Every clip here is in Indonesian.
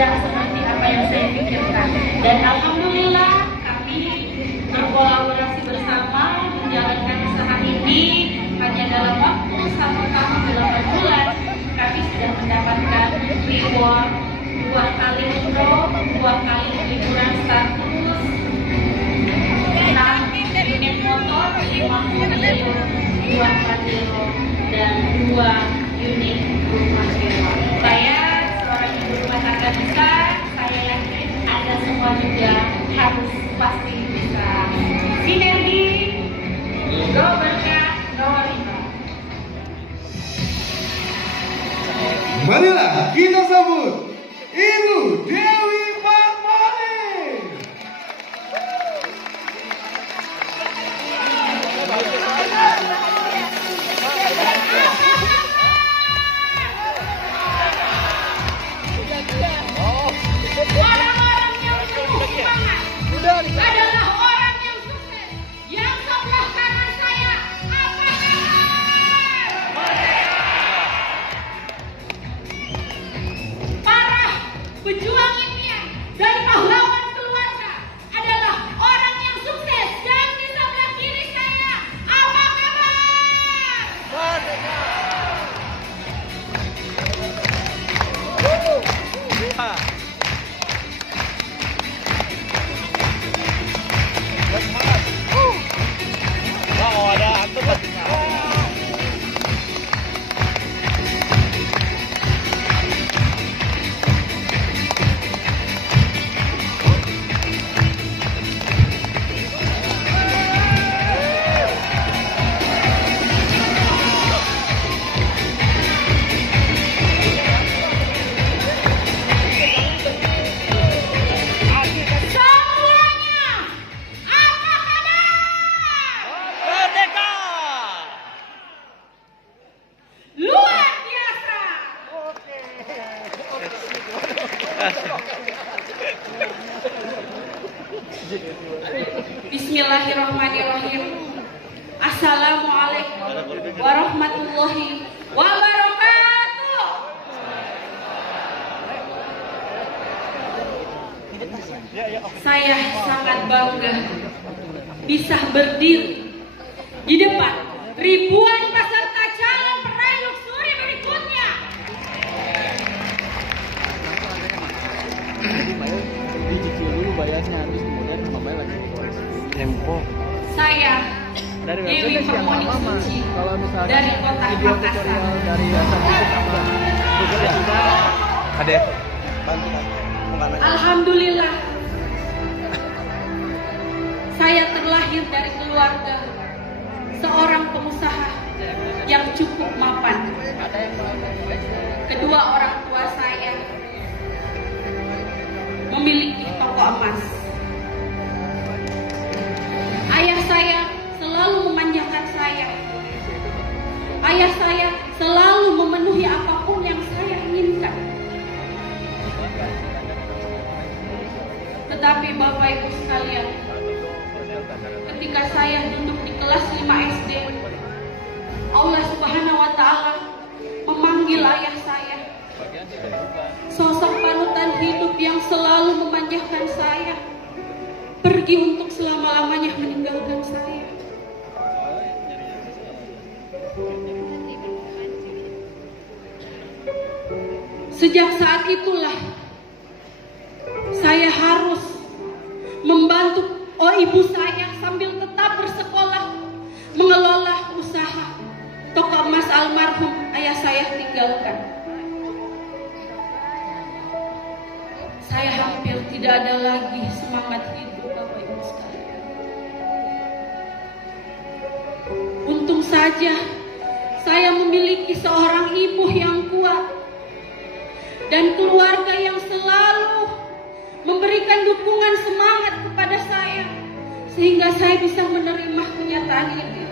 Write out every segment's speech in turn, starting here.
tidak seperti apa yang saya pikirkan. Dan alhamdulillah kami berkolaborasi bersama menjalankan usaha ini hanya dalam waktu 1 tahun 8 bulan. Kami sudah mendapatkan reward 2 kali umroh, 2 kali liburan status, 6 unit motor, 5 mobil, 2 kandilo, dan 2 unit rumah sewa. Saya seorang ibu rumah tangga besar, saya yakin Anda semua juga harus pasti bisa. Sinergi, go berkah, go riba. Marilah kita sambut Ibu Dewi Parmani. Orang-orang yang penuh semangat adalah orang yang sukses. Yang sebelah kanan saya, apa kabar? Para pejuang impian dan pahlawan keluarga adalah orang yang sukses. Yang di sebelah kiri saya, apa kabar? Semuanya, apa kabar? Luar biasa. Bismillahirrahmanirrahim. Assalamualaikum warahmatullahi wabarakatuh. Saya sangat bangga bisa berdiri di depan ribuan peserta calon peraih luxury berikutnya. Dicicil dulu bayarnya, terus kemudian membayar lagi tempo. Saya Dari Dewi website sih yang Permoni lama. Suci Kalau misalnya dari kota video Makassar. tutorial dari dasar YouTube apa? Google ya sudah. Ada bantu Alhamdulillah, saya terlahir dari keluarga seorang pengusaha yang cukup mapan. Kedua orang tua saya memiliki toko emas. Ayah saya selalu memanjakan saya. Ayah saya selalu memenuhi apapun yang saya inginkan. Tetapi Bapak Ibu sekalian, ketika saya duduk di kelas 5 SD, Allah Subhanahu wa Ta'ala memanggil ayah saya, sosok panutan hidup yang selalu memanjakan saya, pergi untuk selama-lamanya meninggalkan saya. Sejak saat itulah saya harus membantu ibu saya sambil tetap bersekolah mengelola usaha toko emas almarhum ayah saya tinggalkan. Saya hampir tidak ada lagi semangat hidup, Bapak Ibu sekalian. Untung saja saya memiliki seorang ibu yang kuat dan keluarga yang selalu memberikan dukungan semangat kepada saya sehingga saya bisa menerima kenyataan ini.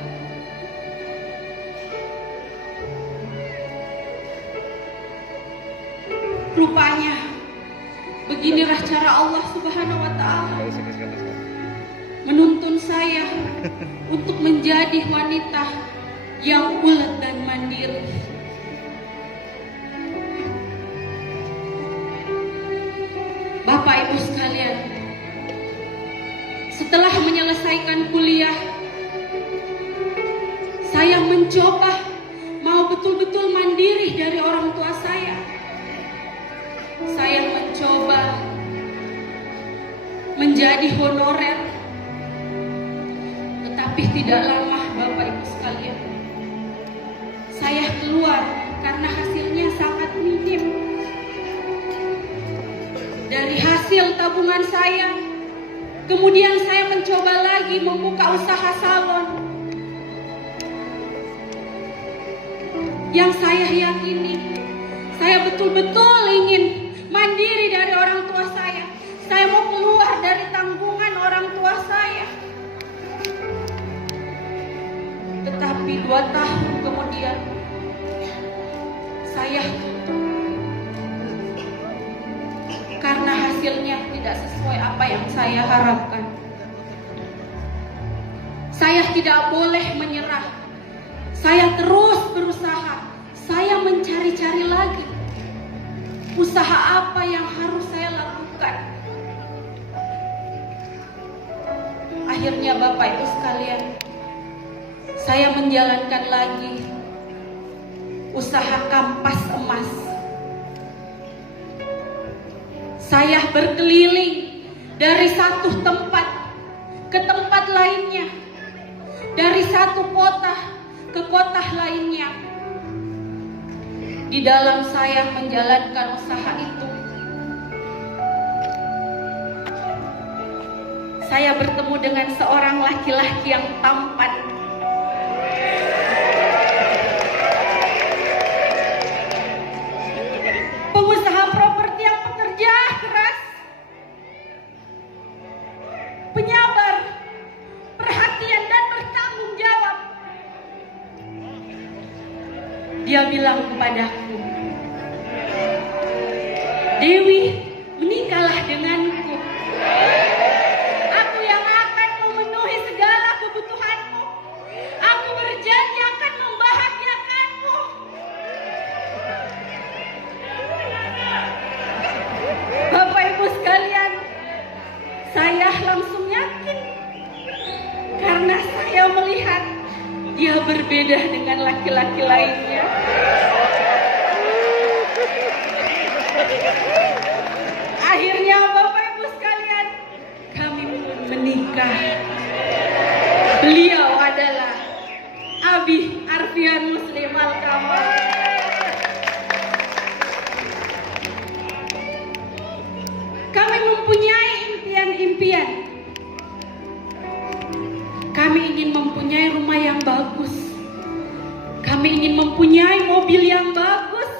Rupanya beginilah cara Allah Subhanahu wa Ta'ala menuntun saya untuk menjadi wanita yang ulet dan mandiri. Setelah menyelesaikan kuliah, saya mencoba mau betul-betul mandiri dari orang tua saya. Saya mencoba menjadi honorer, tetapi tidak lama Bapak Ibu sekalian, saya keluar karena hasilnya sangat minim. Dari hasil tabungan saya, kemudian saya mencoba lagi membuka usaha salon. Yang saya yakini, saya betul-betul ingin mandiri dari orang tua saya. Saya mau keluar dari tanggungan orang tua saya. Tetapi 2 tahun kemudian, saya tutup. Karena hasilnya tidak sesuai apa yang saya harapkan. Saya tidak boleh menyerah. Saya terus berusaha. Saya mencari-cari lagi usaha apa yang harus saya lakukan. Akhirnya Bapak Ibu sekalian, saya menjalankan lagi usaha kampas emas. Saya berkeliling dari satu tempat ke tempat lainnya, dari satu kota ke kota lainnya. Di dalam saya menjalankan usaha itu, saya bertemu dengan seorang laki-laki yang tampan. Pengusaha properti yang pekerja keras, penyabar, perhatian dan bertanggung jawab. Dia bilang kepadaku, "Dewi, menikahlah denganku. Aku yang akan memenuhi segala kebutuhanmu. Aku berjanji akan membahagiakanmu." Bapak Ibu sekalian, saya langsung yakin karena saya melihat dia berbeda dengan laki-laki lainnya. Akhirnya Bapak Ibu sekalian, kami menikah. Beliau adalah Abi Arfian Muslim Al-Kamal. Kami mempunyai impian-impian. Kami ingin mempunyai rumah yang bagus. Kami ingin mempunyai mobil yang bagus.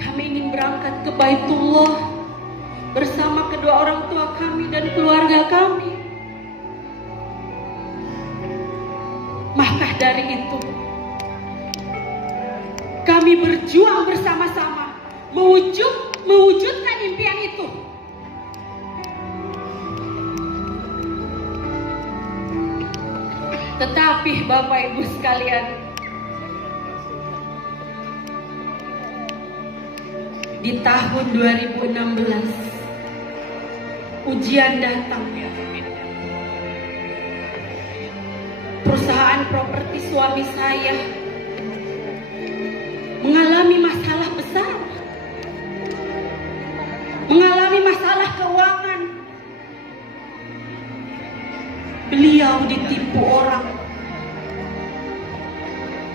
Kami ingin berangkat ke Baitullah bersama kedua orang tua kami dan keluarga kami. Maka dari itu, kami berjuang bersama-sama mewujudkan impian itu. Tetapi Bapak Ibu sekalian, di tahun 2016 ujian datang. Perusahaan properti suami saya mengalami masalah besar, mengalami masalah keuangan. Beliau ditipu orang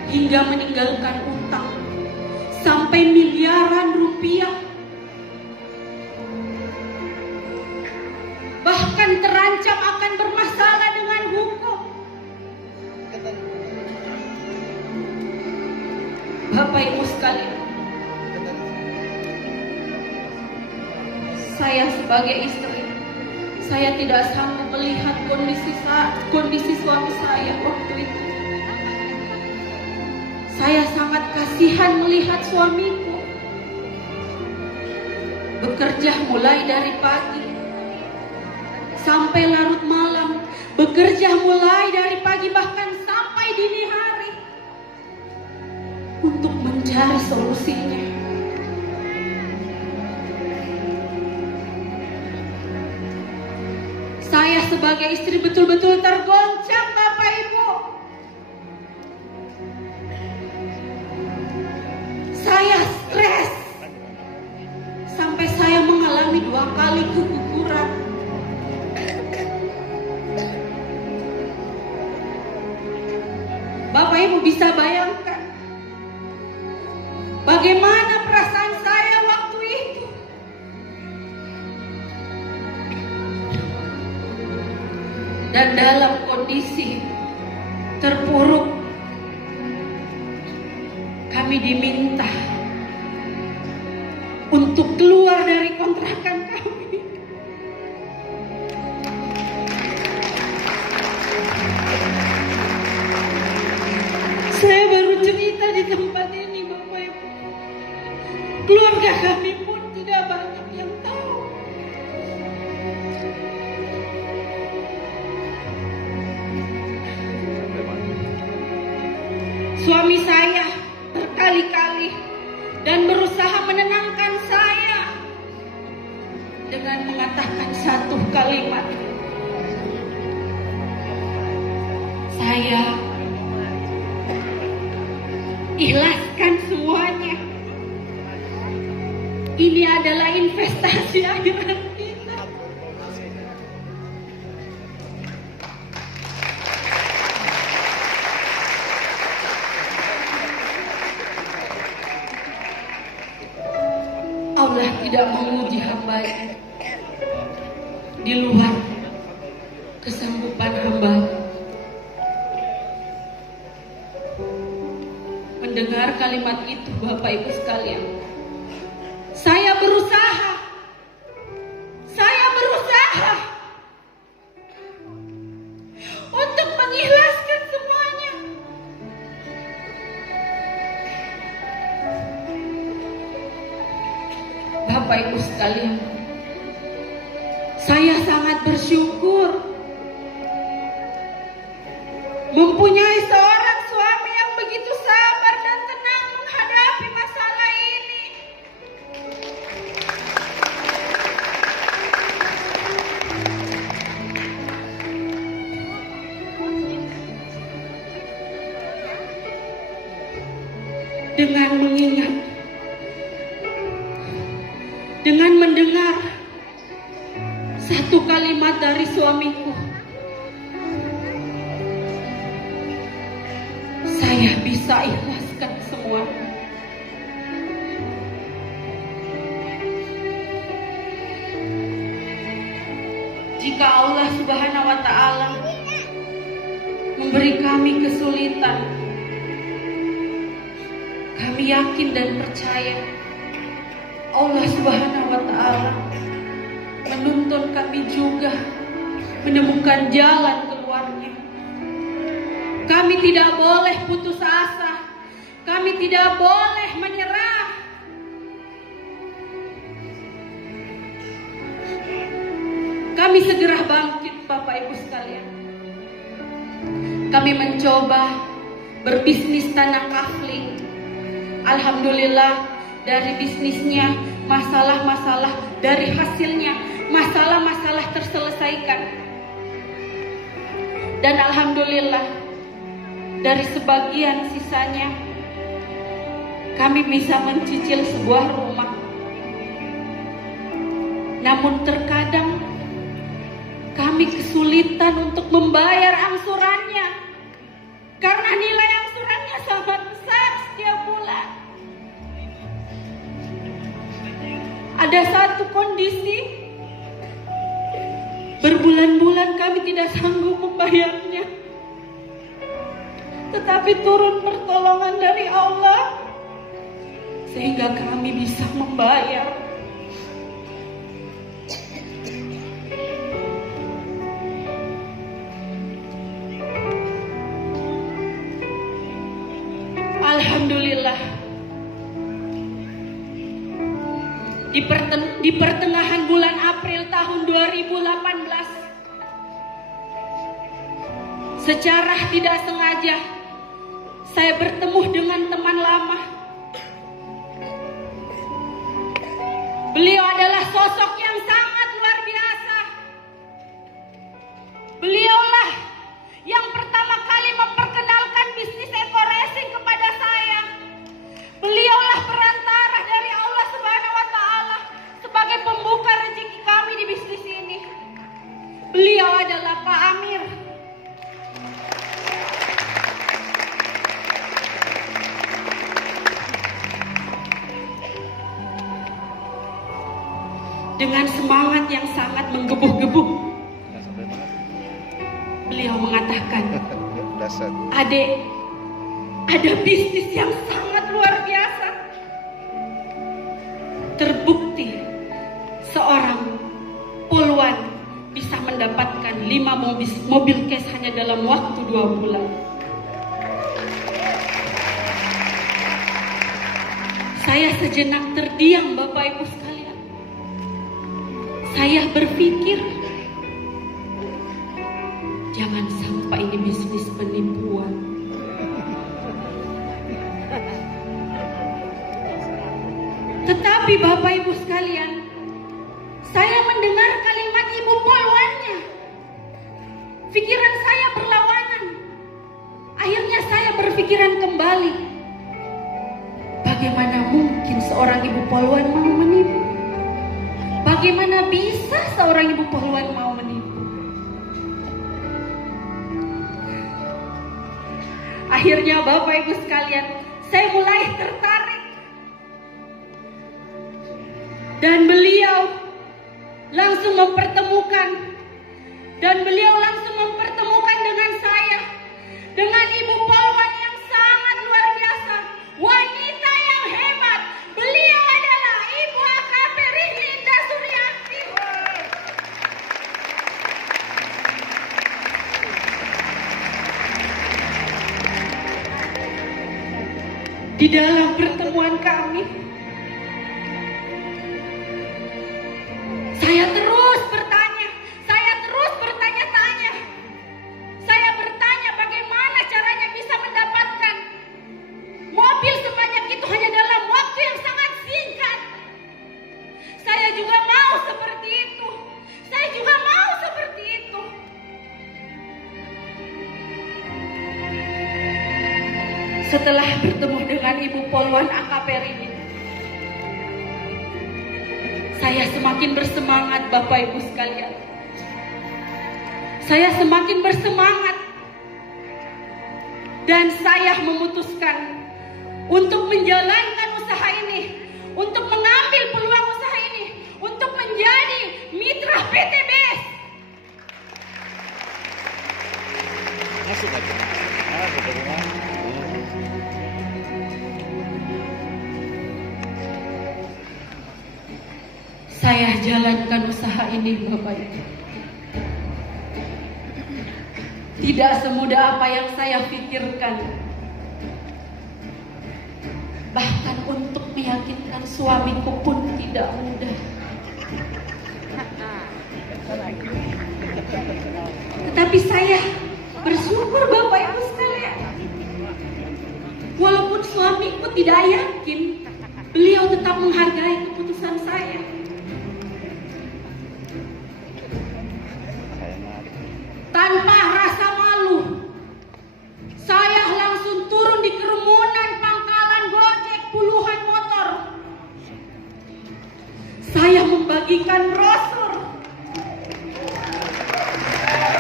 hingga meninggalkan utang sampai miliaran rupiah. Bahkan terancam akan bermasalah dengan hukum. Bapak Ibu sekalian, saya sebagai istri, saya tidak sanggup melihat kondisi suami saya waktu itu. Saya sangat kasihan melihat suamiku bekerja mulai dari pagi sampai larut malam, bekerja mulai dari pagi bahkan sampai dini hari untuk mencari solusinya. Saya sebagai istri betul-betul tergoncang, Bapak Ibu. Saya stres sampai saya mengalami 2 kali keguguran. Bapak Ibu bisa bayangkan bagaimana perasaan saya waktu itu. Dan dalam kondisi terpuruk, kami diminta untuk keluar dari kontrakan kami. Saya baru cerita di tempat ini, Bapak Ibu. Keluarga kami pun tidak banyak yang tahu. Suami saya berkali-kali dan berusaha menenangkan saya dengan mengatakan satu kalimat. Saya ikhlaskan semuanya. Ini adalah investasi akhirat kita. Allah tidak menguji hamba-Nya di luar kesanggupan hamba. Mendengar kalimat itu, Bapak Ibu sekalian, saya berusaha untuk mengikhlaskan semuanya. Bapak Ibu sekalian, saya sangat bersyukur mempunyai seorang suami yang begitu sabar dan tenang menghadapi masalah ini. Dengan mengingat, dengan mendengar satu kalimat dari suamiku, saya bisa ikhlaskan semua. Jika Allah Subhanahu wa Ta'ala memberi kami kesulitan, kami yakin dan percaya Allah Subhanahu wa Ta'ala menuntun kami juga menemukan jalan keluarnya. Kami tidak boleh putus asa. Kami tidak boleh menyerah. Kami segera bangkit, Bapak Ibu sekalian. Kami mencoba berbisnis tanah kafling. Alhamdulillah, dari bisnisnya masalah-masalah, dari hasilnya masalah-masalah terselesaikan. Dan alhamdulillah, dari sebagian sisanya kami bisa mencicil sebuah rumah. Namun terkadang kami kesulitan untuk membayar angsurannya karena nilai angsurannya sangat besar setiap bulan. Ada satu kondisi, berbulan-bulan kami tidak sanggup membayarnya. Tetapi turun pertolongan dari Allah sehingga kami bisa membayar. Alhamdulillah, di pertengahan bulan April tahun 2018, secara tidak sengaja saya bertemu dengan teman lama. Beliau adalah sosok yang sangat luar biasa. Beliau adalah Pak Amir. Dengan semangat yang sangat menggebu-gebu, beliau mengatakan, "Adek, ada bisnis yang sangat luar biasa." Terbukti seorang poluan bisa mendapatkan 5 mobil cash hanya dalam waktu 2 bulan. Saya sejenak terdiam, Bapak Ibu sekalian. Saya berpikir, jangan sampai ini bisnis penipuan. Tetapi Bapak Ibu sekalian, saya mendengar kalimat ibu poluannya. Pikiran saya berlawanan. Akhirnya saya berpikiran kembali. Bagaimana mungkin seorang ibu poluan mau menipu? Bagaimana bisa seorang ibu poluan mau menipu? Akhirnya Bapak Ibu sekalian, saya mulai tertarik. Dan beliau langsung mempertemukan dengan saya, dengan ibu poluan yang sangat luar biasa, wanita yang hebat. Beliau adalah Ibu AKP Rinlinda Suryati. Di dalam pertemuan kami, saya terus bertanya-tanya. Saya bertanya bagaimana caranya bisa mendapatkan mobil sebanyak itu hanya dalam waktu yang sangat singkat. Saya juga mau seperti itu. Setelah bertemu dengan Ibu Poluan AKP Rini, saya semakin bersemangat, Bapak Ibu sekalian. Saya semakin bersemangat. Dan saya memutuskan untuk menjalankan usaha ini, untuk mengambil peluang usaha ini, untuk menjadi mitra PT BES. Masuk aja. Saya jalankan usaha ini, Bapak Ibu. Tidak semudah apa yang saya pikirkan. Bahkan untuk meyakinkan suamiku pun tidak mudah. Tetapi saya bersyukur, Bapak Ibu sekalian. Walaupun suamiku tidak yakin, beliau tetap menghargai keputusan saya. Tanpa rasa malu, saya langsung turun di kerumunan pangkalan Gojek puluhan motor. Saya membagikan brosur.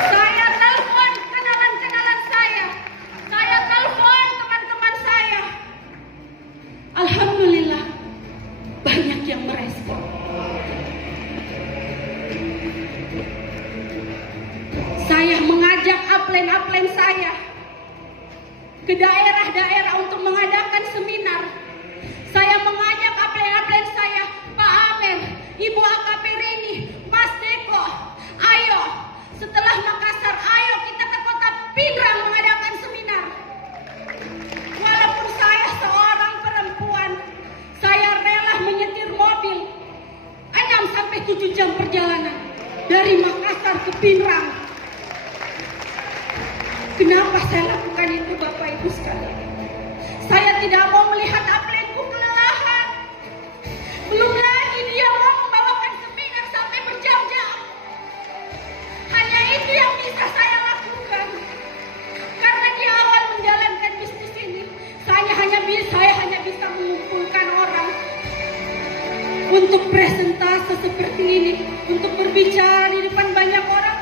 Saya telepon kenalan-kenalan saya. Saya telepon teman-teman saya. Alhamdulillah, banyak yang merespon. Saya mengajak upline saya ke daerah-daerah untuk mengadakan seminar. Saya mengajak upline saya, Pak Amir, Ibu AKP Rini, Mas Deko, ayo setelah Makassar, ayo kita ke Kota Pindrang mengadakan seminar. Walaupun saya seorang perempuan, saya rela menyetir mobil 6-7 jam perjalanan dari Makassar ke Pindrang. Kenapa saya lakukan itu, Bapak Ibu sekalian? Saya tidak mau melihat upline-ku kelelahan. Belum lagi dia mau membawakan seminar sampai berjam-jam. Hanya itu yang bisa saya lakukan. Karena di awal menjalankan bisnis ini, saya hanya bisa mengumpulkan orang untuk presentase seperti ini, untuk berbicara di depan banyak orang.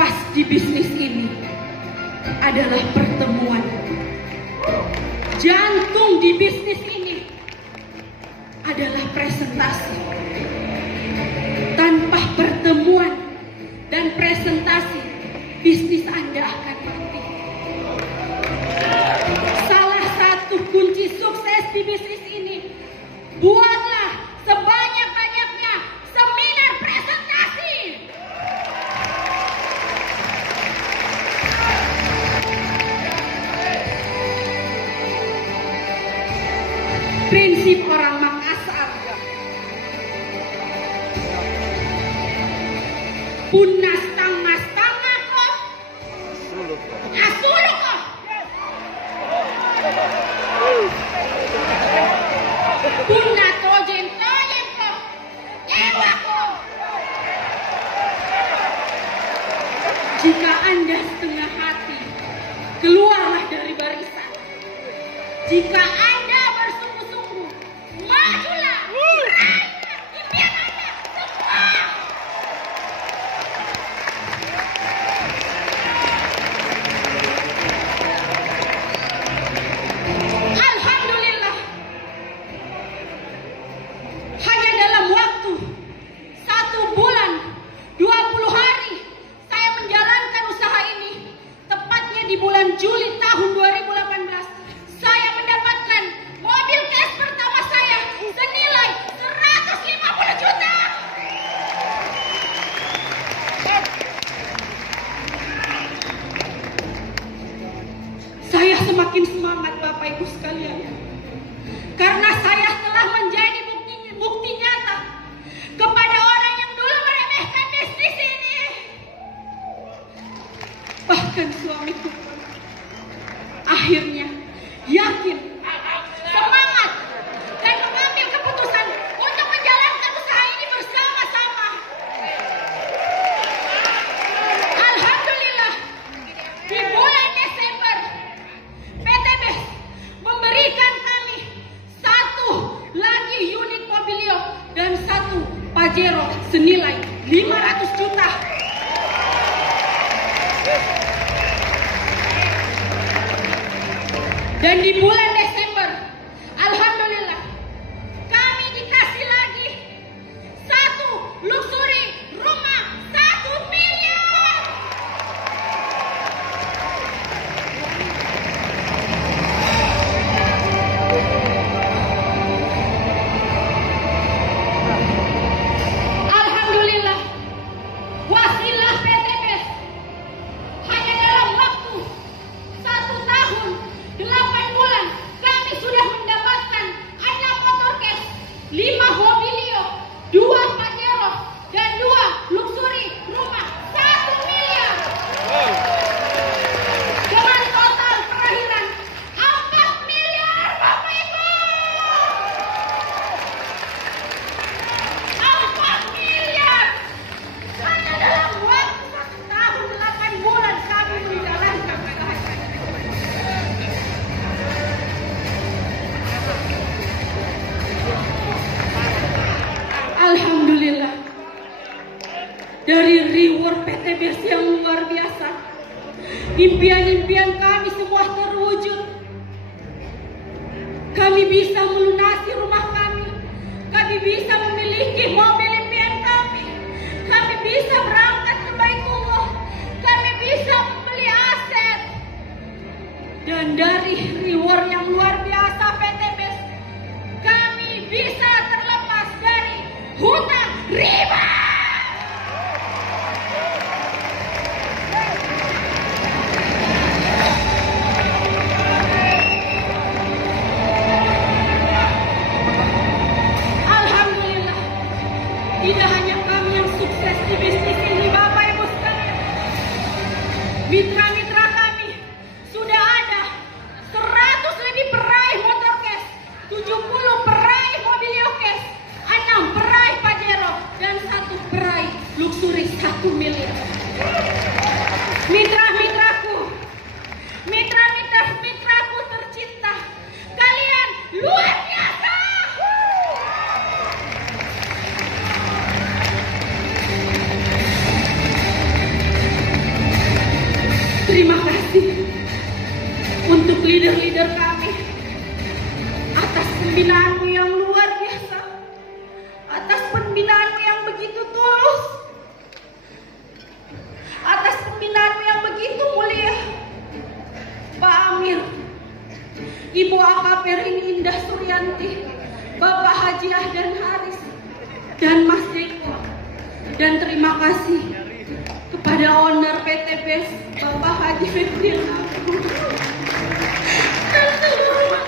nafas di bisnis ini adalah pertemuan. Jantung di bisnis ini adalah presentasi. Tanpa pertemuan dan presentasi, bisnis Anda akan mati. Salah satu kunci sukses di bisnis ini, buatlah sebanyak-banyaknya seminar presentasi. Prinsip orang Makassar, punas tangas tangga kok, asulu kok. Puna tojen kok, ewa kok. Jika Anda setengah hati, keluarlah dari barisan. Jika Anda bersungguh-sungguh, majulah, raihlah impian Anda semua. Alhamdulillah, hanya dalam waktu 1 bulan 20 hari saya menjalankan usaha ini. Tepatnya di bulan Juli tahun 2018, saya mendapatkan mobil cash pertama saya senilai 150 juta. Saya semakin semangat Bapak Ibu sekalian, karena saya telah menjadi bukti nyata kepada orang yang dulu meremehkan bisnis ini. Bahkan suamiku pun akhirnya yakin, semangat, dan mengambil keputusan untuk menjalankan usaha ini bersama-sama. Alhamdulillah, di bulan Desember PT BES memberikan kami 1 lagi unit Mobilio dan 1 Pajero senilai 500 juta. Dan di bulan Desember, alhamdulillah, kami dikasih lagi 1 luxury rumah 1 miliar. Alhamdulillah, wasilah PT BES hanya dalam waktu 1 tahun 8 bulan kami sudah mendapatkan 6 motor cash, 5 Mobilio, 2 Pajero, dan 2 luxury rumah 1 miliar. Dengan total perakhiran 4 miliar Bapak Ibu. 4 miliar hanya dalam waktu 1 tahun 8 bulan kami menjalankan usaha. Alhamdulillah, dari reward PT BES yang luar biasa, impian-impian kami semua terwujud. Kami bisa melunasi rumah kami bisa memiliki mobil impian kami bisa berangkat ke Baitullah, kami bisa membeli aset. Dan dari reward yang luar biasa PT BES, kami bisa terlepas dari hutang riba. Alhamdulillah, tidak hanya kami yang sukses di bisnis ini Bapak Ibu sekalian, mitra-mitra kami sudah ada 100 lebih peraih motor cash, 70 peraih Mobilio cash, 6 peraih Pajero, dan 1 peraih luxury 1 miliar. Mitra-mitraku tercinta, kalian luar biasa. Terima kasih untuk leader-leader kami atas pembinaanmu yang luar biasa, atas pembinaanmu yang begitu tulus, atas pembinaanmu yang begitu mulia. Pak Amir, Ibu AKP Rini Indah Suryanti, Bapak Haji Ahdan Haris, dan Mas Deko. Dan terima kasih kepada owner PT BES, Bapak Haji Febri Laku. Dan seluruh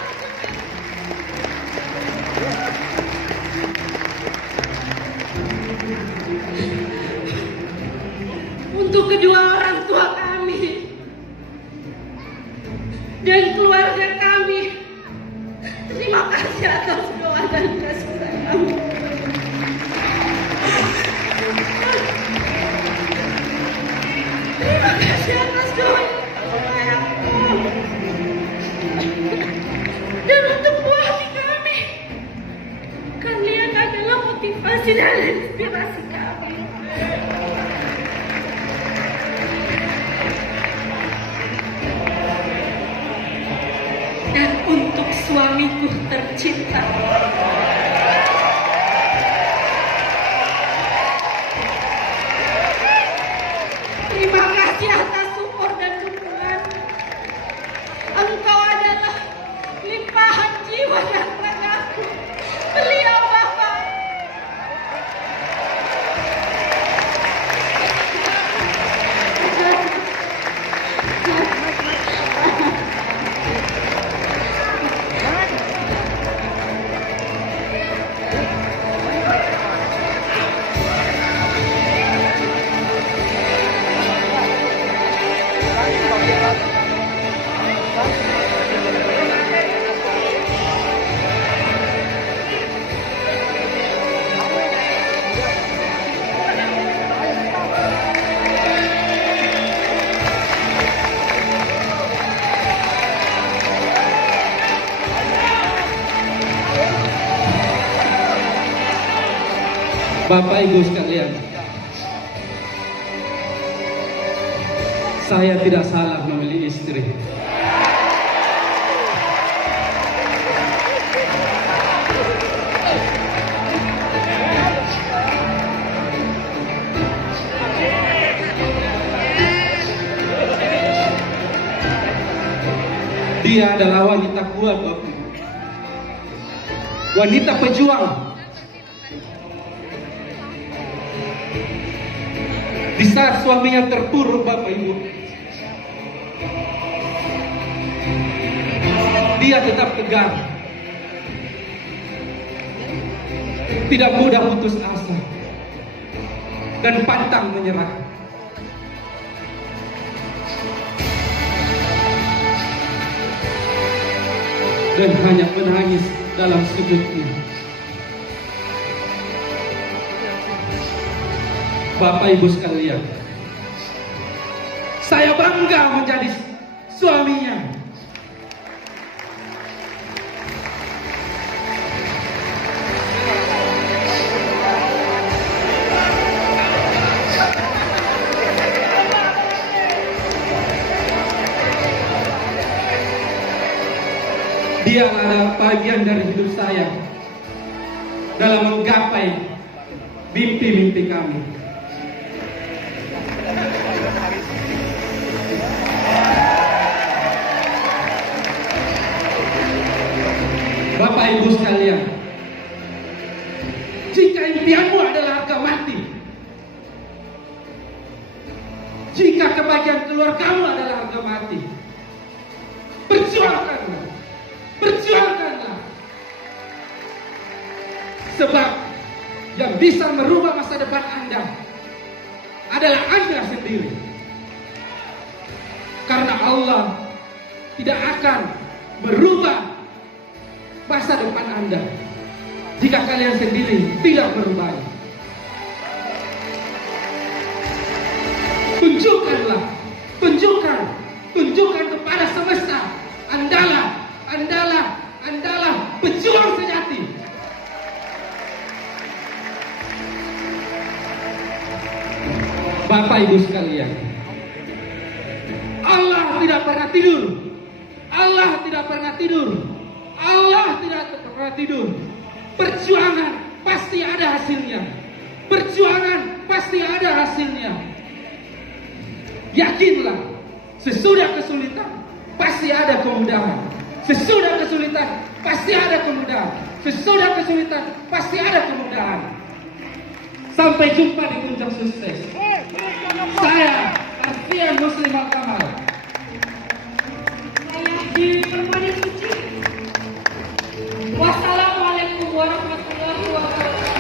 untuk kedua orang tua kami dan keluarga kami, terima kasih atas doa dan kasih sayang. Terima kasih atas doa dan sayangmu. Dan untuk buah hati kami, kalian adalah motivasi dan inspirasi kami. Dan untuk suamiku tercinta, terima kasih atas support dan dukungan. Engkau adalah limpahan jiwa dan ragaku. Beliau Bapak. Bapak Ibu sekalian, saya tidak salah memilih istri. Dia adalah wanita kuat, Bapak. Wanita pejuang. Di saat suaminya terpuruk, Bapak Ibu, dia tetap tegar, tidak mudah putus asa, dan pantang menyerah. Dan hanya menangis dalam sujudnya. Bapak Ibu sekalian, saya bangga menjadi suaminya. Dia adalah bagian dari hidup saya dalam menggapai mimpi-mimpi kami. Bapak Ibu sekalian, jika impianmu adalah harga mati, jika kebahagiaan keluargamu adalah harga mati, berjuangkanlah, berjuangkanlah. Sebab yang bisa merubah masa depan Anda adalah Anda sendiri. Karena Allah tidak akan merubah masa depan Anda jika kalian sendiri tidak berubah. Tunjukkanlah, tunjukkan kepada semesta, Andalah pejuang sejati. Bapak Ibu sekalian, Allah tidak pernah tidur. Allah tidak pernah tidur. Allah tidak pernah tidur. Perjuangan pasti ada hasilnya. Perjuangan pasti ada hasilnya. Yakinlah, sesudah kesulitan pasti ada kemudahan. Sesudah kesulitan pasti ada kemudahan. Sesudah kesulitan pasti ada kemudahan. Sampai jumpa di puncak sukses. Saya Alfian Muslim Al-Kamal. Saya di Permadi Suci. Wassalamualaikum warahmatullahi wabarakatuh.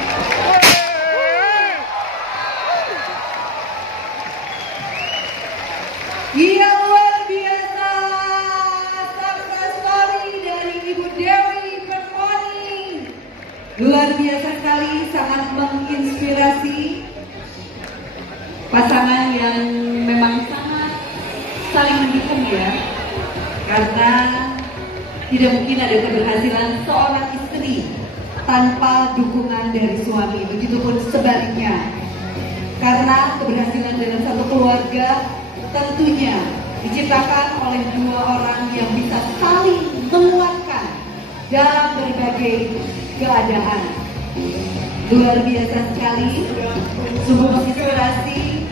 Iya, luar biasa success story dari Ibu Dewi Permoni. Luar biasa sekali, sangat menginspirasi. Pasangan yang memang sangat saling mendukung ya. Karena tidak mungkin ada keberhasilan seorang istri tanpa dukungan dari suami. Begitupun sebaliknya. Karena keberhasilan dalam satu keluarga tentunya diciptakan oleh dua orang yang bisa saling menguatkan dalam berbagai keadaan. Luar biasa sekali, sungguh menginspirasi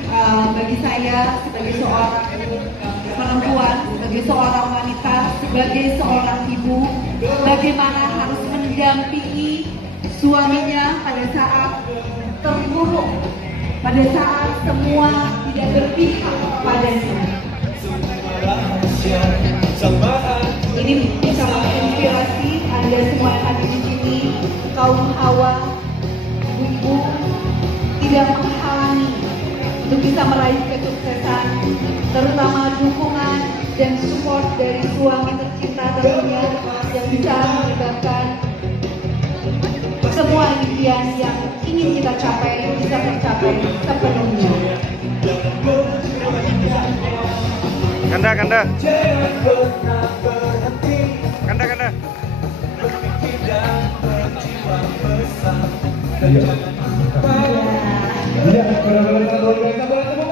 bagi saya sebagai seorang perempuan, sebagai seorang wanita, sebagai seorang ibu, bagaimana harus mendampingi suaminya pada saat terpuruk, pada saat semua tidak berpihak padanya. Ini bisa menginspirasi Anda semua yang ada di sini, kaum hawa, ibu-ibu, tidak menghalangi untuk bisa meraih kesuksesan, terutama dukungan dan support dari suami tercinta tentunya yang bisa menyebabkan semua impian yang ingin kita capai bisa tercapai sepenuhnya. Kanda. Kanda. Iya, benar-benar luar biasa. Boleh tepuk